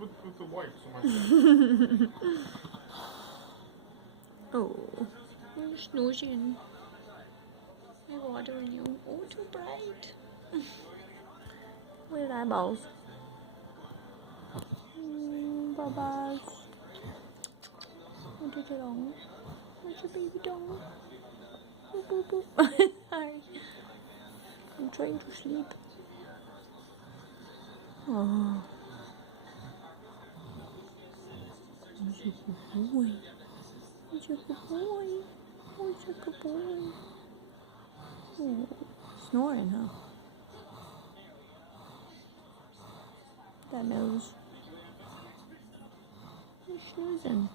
with the lights on my bed. Oh, you're snoozing. You're watering you. Oh, too bright. Weird eyeballs. Bye-bye. What did it on? Where's your baby doll? Boop, boop, boop. Hi. I'm trying to sleep. Oh. Where's your good boy? Where's your good boy? Where's your good boy? Oh, snoring, huh? That nose. You're snoozing.